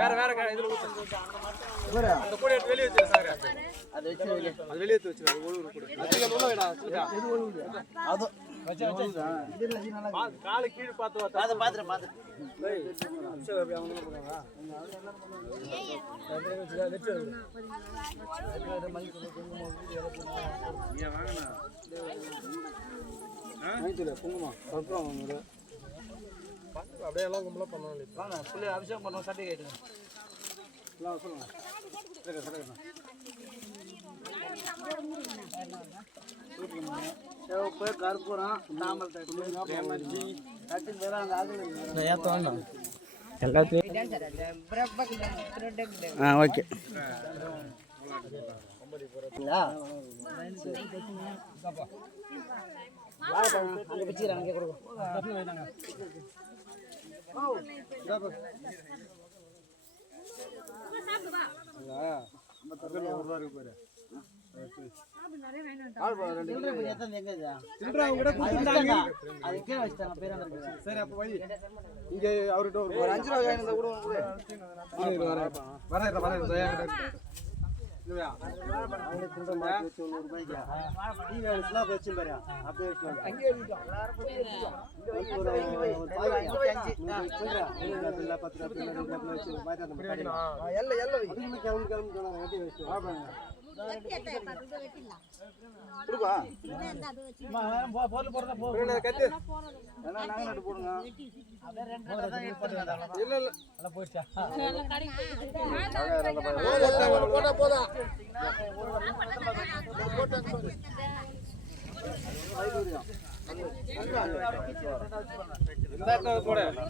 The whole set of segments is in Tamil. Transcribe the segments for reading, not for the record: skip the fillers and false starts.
வேற வேற வெளியே வச்சு சார் அது வெளியே வச்சு காலை கீழே பார்த்து அப்படியே எல்லாம் கும்பலா பண்ணுவாங்க அபிஷேகம் பண்ணுவோம் சர்டிஃபிகேட் சொல்லுங்க சிவப்பு கற்பூரம் தாமல் ஓகே சரி அப்ப வை இங்க அவர்கிட்ட ஒரு 5 ரூபாய் வாங்கினா கூட வர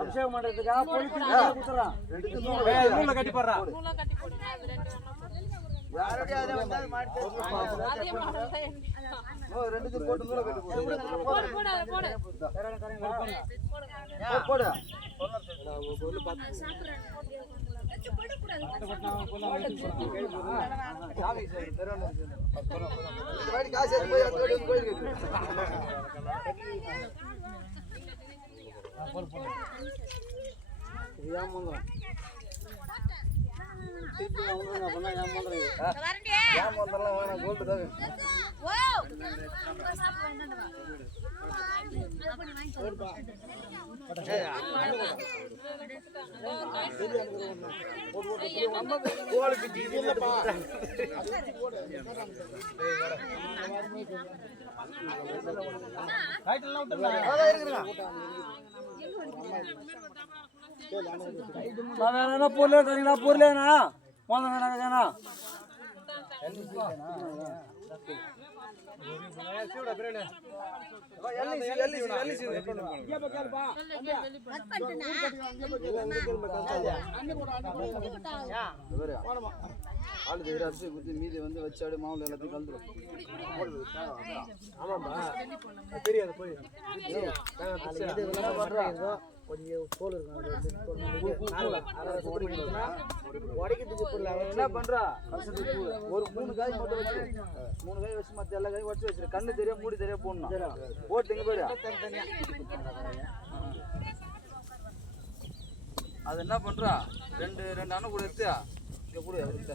அபிஷேகம் பண்றதுக்காக கட்டி போடுறா பொருளேனா மீதி வந்து வச்சாடு மாவுல எல்லாத்தையும் கலந்துரும். தெரியாது போய் என்ன பண்றா ஒரு 3 காய் மட்டும் வச்சு 3 காய் வச்சு மத்த எல்லா காயும் வச்சு வச்சிரு. கண்ணு தெரியும் மூடி தெரியும் போடணும். போட்டுங்க போயிடு. அது என்ன பண்றா ரெண்டு அண்ணன் கூட எடுத்து இங்க கூட எடுத்து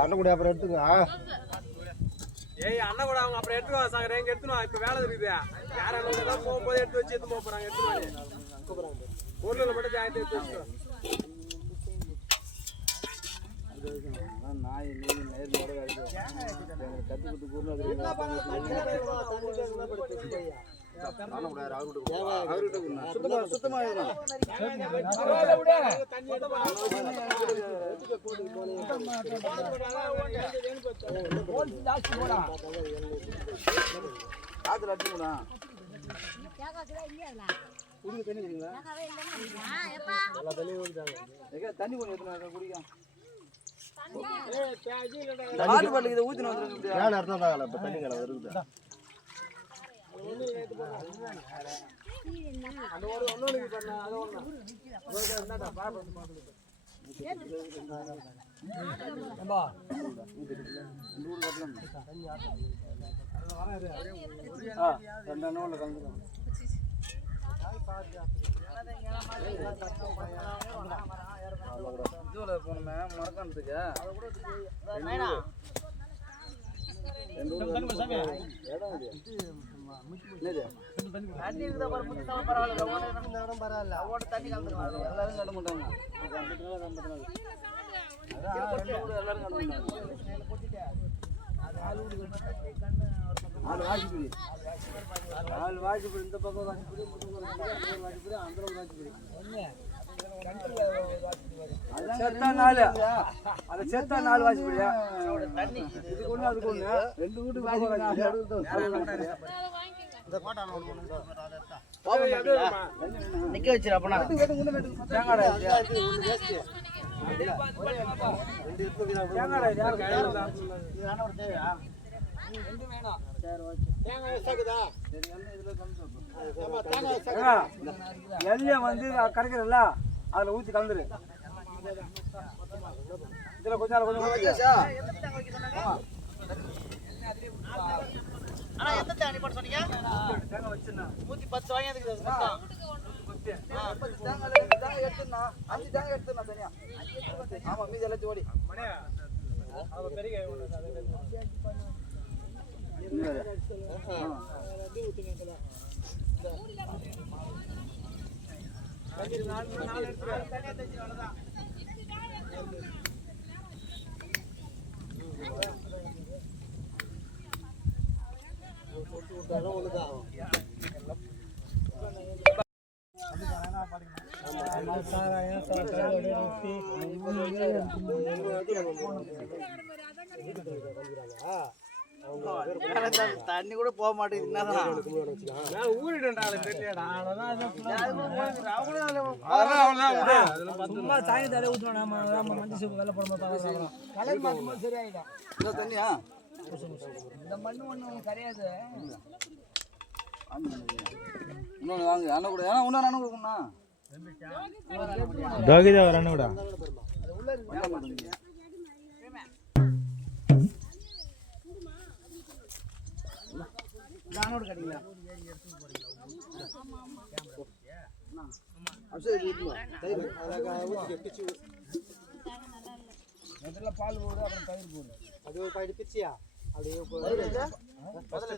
அண்ணன் கூட அப்புறம் எடுத்துக்கா. ஏய் அண்ணன் கூட அவங்க அப்புறம் எடுத்துவா சாகர எங்க எடுத்துவா. இப்ப வேலை இருக்குது. யார் அண்ணன் போகும்போது எடுத்து வச்சு எடுத்து போறாங்க. எடுத்துவாங்க பொருள் மட்டும் ஜாயிட்டு எடுத்து வச்சுக்கோ. நாய் நேர் மோட கற்றுக்கிட்டு சுத்தமா காத்துல அடிச்சுங்களா தண்ணி கொஞ்சம் குடிக்க வாட்டர் பாட்டில் இதை ஊற்றின வந்துருக்கு தண்ணி கடை வருது இதுல போனோமே மறக்கானதுக்கு வாஜிபுரி இந்த பக்கம் வாஜிபுரி அந்த வாஜிபுரி செத்தா நாலு வாசிப்படியா இதுக்கு ஒண்ணு அதுக்கு ஒண்ணு ரெண்டு வீட்டுக்கு நிக்க வச்சிரு அப்பனா எல்லாம் வந்து கரைக்கிறல்ல அதுல ஊத்தி கலந்துரு இதுல கொஞ்சம் ஆனா எந்த தேங்காய் போட்டு சொன்னீங்க தேங்காய் வச்சிருந்தா 110 வாங்கி அதுக்கு தேங்காய் எடுத்துனா 5 தேங்காய் எடுத்துனா தனியா ஆமா மீதி எல்லாம் ஜோடி தண்ணி கூட போக மாட்டேங்குது சும்மா சாயங்காலம் ஊற்றுவோம் மஞ்சள் சூப்பு வெள்ளை போடும்போது கலர் மாற்றும்போது சரியாயிடும் தண்ணியா இந்த மண்ணு ஒண்ணு கிடையாது இன்னொன்று வாங்க அண்ணன் கூட ஏன்னா இன்னொரு அண்ணன் கொடுக்கணும்னா அண்ணன் கூட தானோடு கிடைக்கல முதல்ல பால் போடு அப்புறம் தயிர் போடு அது ஒரு பாக்கெட் பிச்சியா அப்படியே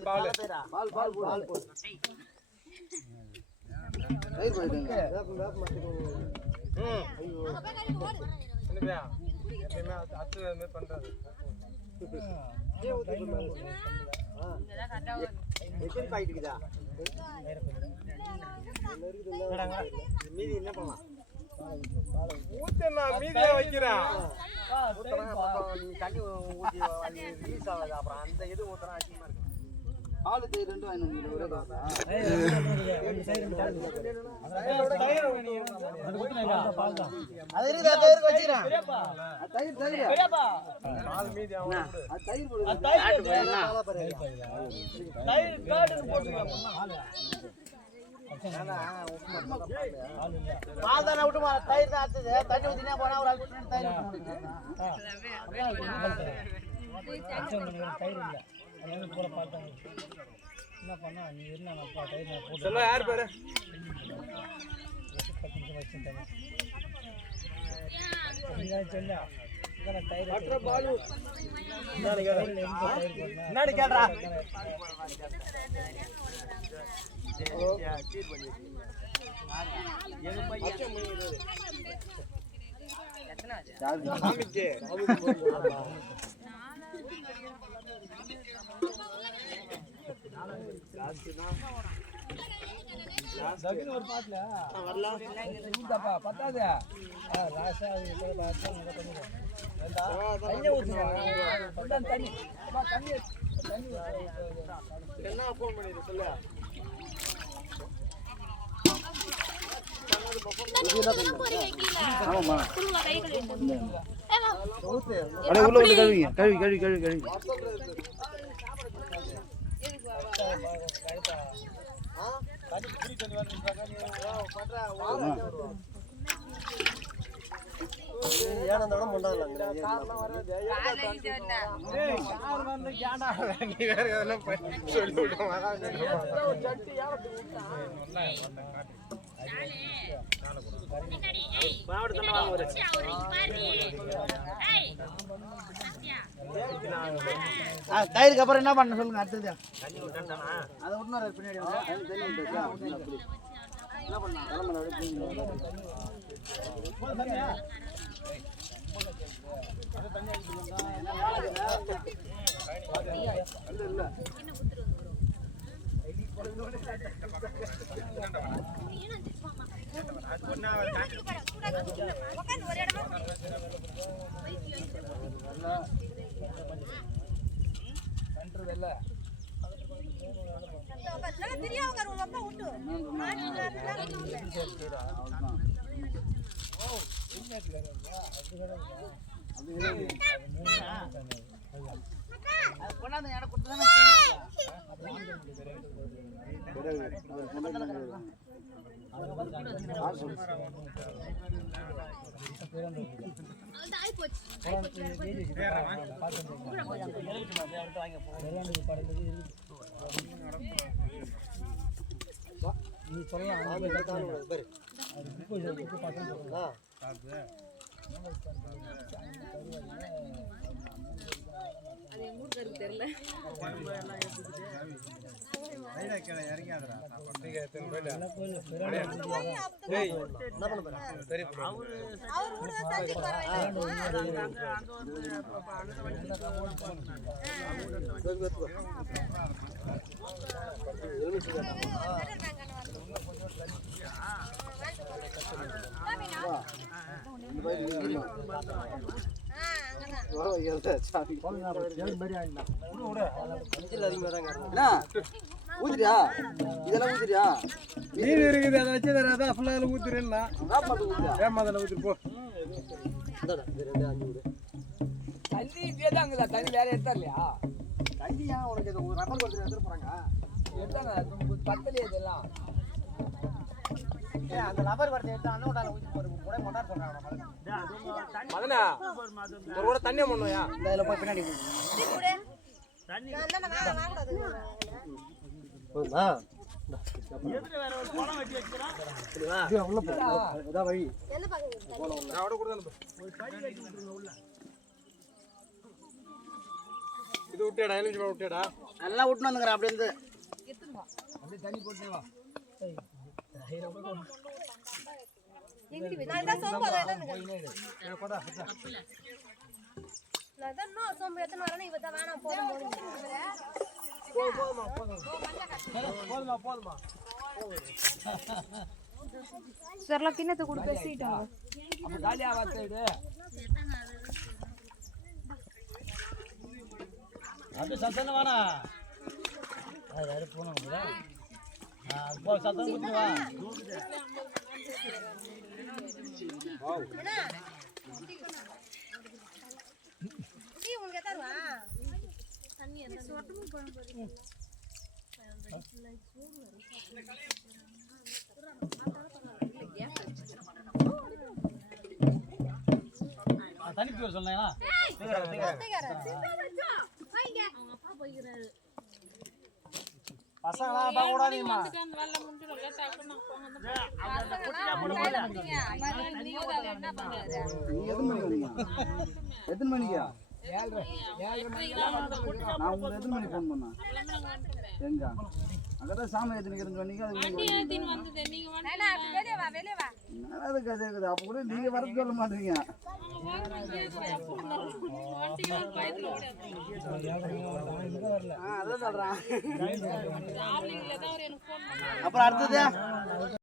பால் பால் பால் போடு தயிர் போடுங்க ஐயோ என்னப்பா எப்பவுமே அத்து அது மாதிரி பண்றாரு எத்தனை பாக்கெட் இருக்குதா மீதி என்ன பண்ணலாம் ஊத்தனா மீதியா வைக்கிறேன் தண்ணி ஊற்றி ரிலீஸ் ஆகாது அப்புறம் அந்த இது ஊற்றினா அதிகமாக இருக்கும் பால் தயிர் ரெண்டு வாங்கி பால் தானே விட்டு தயிர் தான் அடுத்தது தண்ணி ஊற்றினா போனா ஒரு ஆள் தயிர் போல பார்த்தாங்க என்ன பண்ணா நீ இருந்தாப்பா தயிர் போட்டு சொல்ல யார் பேரு 10 நிமிஷம் வச்சுட்டேன் சொன்னா தயிர் அட்ற பாலு முன்னாடி கேட்றா சாமிக்கு ஒரு பாட்டுல வரலாம் பத்தாது லாஸ்டா தண்ணி என்ன ஃபோன் பண்ணிடு சொல்லு ஆமாம்மா அப்படியே உள்ள விட்டு கழுவி கழுவி கழுவி கழுவி கழுவி தயிருக்கு அப்புறம் என்ன பண்ண சொல்லுங்க அடுத்தது அதை விட்டு பின்னாடி என்ன பண்ண நீ சொல்லலாம் தெரியல ஊத்துறியா இதெல்லாம் ஊத்துறியா மீன் இருக்குது அதை வச்சு அதான் ஃபுல்லாக ஊத்துறேன்னா ஏமாதில் ஊத்துட்டு போ தண்ணி இப்படியே தண்ணி வேற எடுத்தா இல்லையா தண்ணி ஏன் உனக்கு இது ரப்பர் கொடுத்து எடுத்துட்டு போறாங்க எடுத்தாங்க பத்தலையே இதெல்லாம் அந்த ரப்பர் கொடுத்து எடுத்து அண்ணன் ஊற்றி கூட கொண்டாட சொல்றாங்க மதனா ஒரு கூட தண்ணியை பண்ணுவியா இதில் போய் பின்னாடி வழி இது விட்டேடா எலுமிச்சை விட்டேடா நல்லா விட்டுன்னு வந்துக்கிறேன் அப்படி இருந்து தண்ணி போட்டு வா சரலா கிண்ணத்தை கூட பேசிட்டோம் அப்ப காலியா வாத்து அது சத்தன வாடா அது வேற போணும்ல போ சத்தம் குத்து வா வாவ் நீ உங்களுக்கு தருவா தண்ணி அந்த சொட்டமும் போறோம் தண்ணி பேர் சொன்னேனா அவங்க அப்பா போயிறாரு பசங்களா பா ஓடாதீங்கமா எத்தனை மணிக்கா நான் உங்களுக்கு எத்தனை மணிக்கு ஃபோன் பண்ணேன் எங்க அங்கதான் சாமி ஏற்றிக்கிறேன்னு சொன்னீங்க அது கதை இருக்குது அப்போ கூட நீங்க வர சொல்ல மாட்டீங்க அப்புறம் அடுத்தது